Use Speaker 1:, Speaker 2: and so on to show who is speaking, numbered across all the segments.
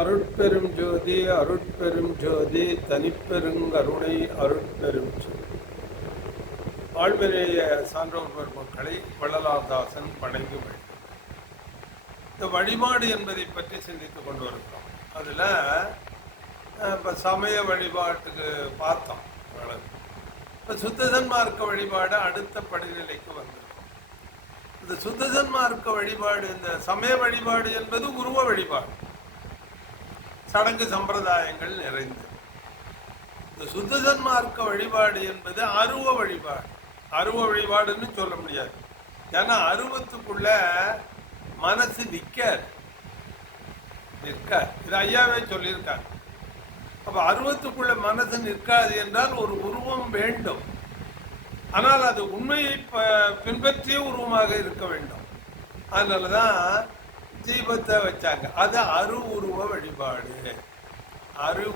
Speaker 1: அருட்பெரும் ஜோதி அருட்பெரும் ஜோதி தனிப்பெருங்கருணை அருட்பெரும் ஜோதி. ஆழ்மநேய சான்றோர் பெருமக்களை வள்ளலாதாசன் வணங்கி வேண்டும். இந்த வழிபாடு என்பதை பற்றி சிந்தித்துக் கொண்டு வருகிறோம். அதில் இப்போ சமய வழிபாட்டுக்கு பார்த்தோம். இப்போ சுத்தசன்மார்க்க வழிபாடு அடுத்த படிநிலைக்கு வந்திருக்கும். இந்த சுத்தசன்மார்க்க வழிபாடு இந்த சமய வழிபாடு என்பது உருவ வழிபாடு. சடங்கு சம்பிரதாயங்கள் நிறைந்தது. இந்த சுத்தசன்மார்க்க வழிபாடு என்பது அருவ வழிபாடு. அருவ வழிபாடுன்னு சொல்ல முடியாது. ஏன்னா அருவத்துக்குள்ள மனசு நிற்காது நிற்க இது ஐயாவே சொல்லியிருக்காங்க. அப்ப அருவத்துக்குள்ள மனசு நிற்காது என்றால் ஒரு உருவம் வேண்டும். ஆனால் அது உண்மையை ப- பின்பற்றிய உருவமாக இருக்க வேண்டும். அதனால தான் தீபத்தை வச்சாங்க. அது அரு உருவ வழிபாடு. அரு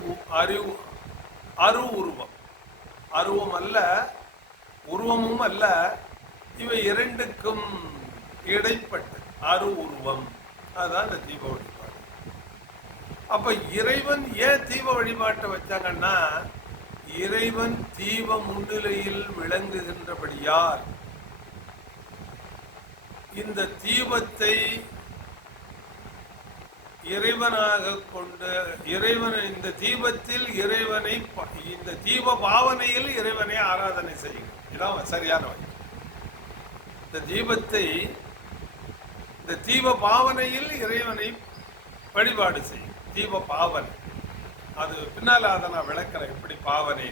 Speaker 1: அறிவு அரு உருவம். அருவம் அல்ல உருவமும் அல்ல இவை இரண்டுக்கும் இடைப்பட்ட அரு உருவம். அதுதான் இந்த தீப வழிபாடு. அப்ப இறைவன் ஏன் தீப வழிபாட்டை வச்சாங்கன்னா இறைவன் தீப முன்னிலையில் விளங்குகின்றபடியால் இந்த தீபத்தை இறைவனாக கொண்டு இறைவன் இந்த தீபத்தில் இறைவனை இந்த தீப பாவனையில் இறைவனை ஆராதனை செய்யும் இதான் சரியான வழி. இந்த தீபத்தை இந்த தீப பாவனையில் இறைவனை வழிபாடு செய்யும் தீப பாவனை. அது பின்னால் அதை நான் விளக்கிறேன் எப்படி பாவனை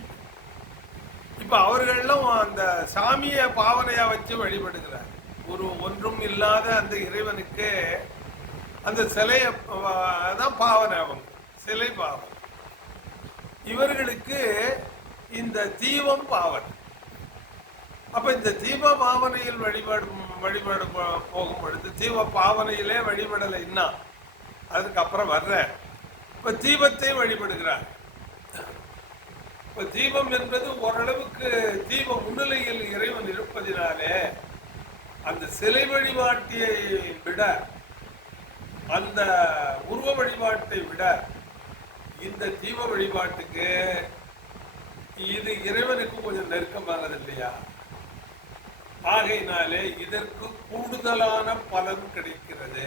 Speaker 1: இப்போ அவர்கள்லாம் அந்த சாமியை பாவனையாக வச்சு வழிபடுகிறார். ஒரு ஒன்றும் இல்லாத அந்த இறைவனுக்கு அந்த சிலையை தான் பாவனை அவங்க சிலை பாவனை இவர்களுக்கு இந்த தீபம் பாவனை. அப்ப இந்த தீப பாவனையில் வழிபாடு வழிபாடு போ- போகும் பொழுது தீப பாவனையிலே வழிபடலைன்னா அதுக்கப்புறம் வர்றேன் இப்ப தீபத்தை வழிபடுகிறார். இப்ப தீபம் என்பது ஓரளவுக்கு தீப முன்னிலையில் இறைவன் இருப்பதினாலே அந்த சிலை வழிபாட்டியை விட அந்த உருவ வழிபாட்டை விட இந்த தீப வழிபாட்டுக்கு இது இறைவனுக்கு கொஞ்சம் நெருக்கமானது இல்லையா ஆகையினாலே இதற்கு கூடுதலான பலன் கிடைக்கிறது.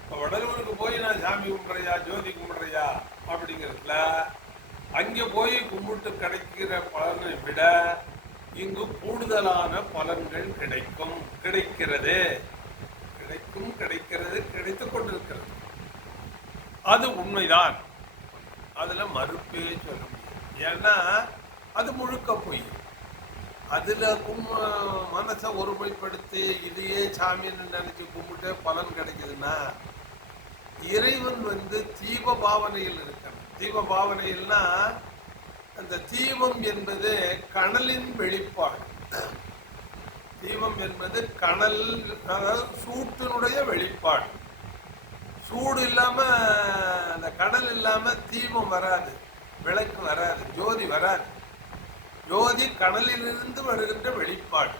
Speaker 1: இப்போ வடலூருக்கு போய் நான் சாமி கும்பிட்றையா ஜோதி கும்பிட்றையா அப்படிங்கிறதுல அங்கே போய் கும்பிட்டு கிடைக்கிற பலனை விட இங்கு கூடுதலான பலன்கள் கிடைக்கும் கிடைக்கிறது. கிடைக்கும் கிடைக்கிறது கிடைத்து கொண்டிருக்கிறது. அது உண்மைதான். அதில் மறுப்பே சொல்ல முடியாது. ஏன்னா அது முழுக்க போய். அதில் கும் மனசை ஒருமைப்படுத்தி இதையே சாமின்னு நினைச்சு கும்பிட்டு பலன் கிடைக்குதுன்னா இறைவன் வந்து தீப பாவனையில் இருக்கணும் தீப பாவனையில்னா அந்த தீபம் என்பது கணலின் வெளிப்பாடு. தீபம் என்பது கனல் அதாவது சூட்டினுடைய வெளிப்பாடு. சூடு இல்லாம அந்த கடல் இல்லாம தீபம் வராது விளக்கு வராது ஜோதி வராது. ஜோதி கடலிலிருந்து வருகின்ற வெளிப்பாடு.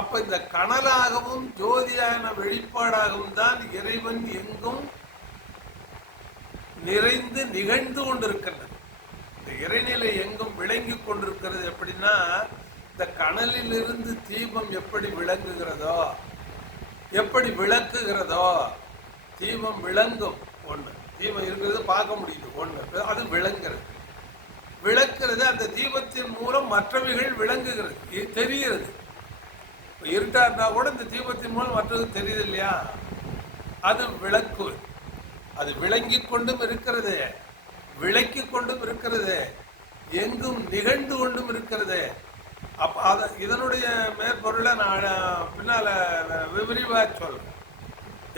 Speaker 1: அப்ப இந்த கனலாகவும் ஜோதியான வெளிப்பாடாகவும் தான் இறைவன் எங்கும் நிறைந்து நிகழ்ந்து கொண்டிருக்கின்றது. இந்த இறைநிலை எங்கும் விளங்கி கொண்டிருக்கிறது எப்படின்னா இந்த கணலிலிருந்து தீபம் எப்படி விளங்குகிறதோ எப்படி விளக்குகிறதோ தீபம் விளங்கும் ஒண்ணு. தீபம் இருக்கிறது பார்க்க முடியுது ஒண்ணு. அது விளங்குறது. விளக்குறது அந்த தீபத்தின் மூலம் மற்றவைகள் விளங்குகிறது. தெரிகிறது. இப்ப இருட்டா இருந்தா கூட இந்த தீபத்தின் மூலம் மற்றது தெரியுது இல்லையா? அது விளக்கு. அது விளங்கி கொண்டும் இருக்கிறது. விளக்கி கொண்டும் இருக்கிறது. எங்கும் நிகழ்ந்து கொண்டும் இருக்கிறது. அப்ப அத இதனுடைய மேற்பொருளை நான் பின்னால விரிவா சொல்றேன்.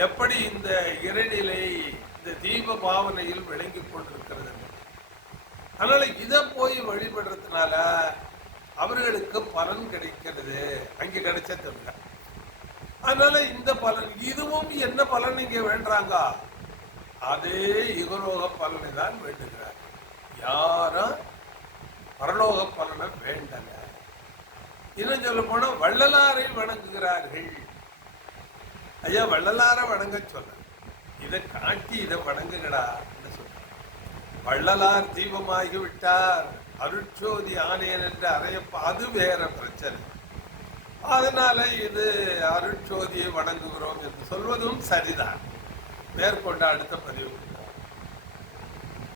Speaker 1: எப்படி இந்த இறைநிலை இந்த தீப பாவனையில் விளங்கி கொண்டிருக்கிறது அதனால இதை போய் வழிபடுறதுனால அவர்களுக்கு பலன் கிடைக்கிறது. அங்கே கிடைச்ச தெரியல அதனால இந்த பலன் இதுவும் என்ன பலன் இங்கே வேண்டாங்க அதே யுகலோக பலனை தான் வேண்டுகிறார். யாரும் பரலோக இன்னும் சொல்ல போனா வள்ளலாரை வணங்குகிறார்கள். ஐயா வள்ளலார வணங்க சொல்ல. இதை காட்டி இதை வணங்குங்கடா சொல்றார். வள்ளலார் தீபமாகி விட்டார். அருட்சோதி ஆணையன் என்று அறையப்ப அது வேற பிரச்சனை. அதனால இது அருட்சோதியை வணங்குகிறோம் என்று சொல்வதும் சரிதான். மேற்கொண்ட அடுத்த பதிவு.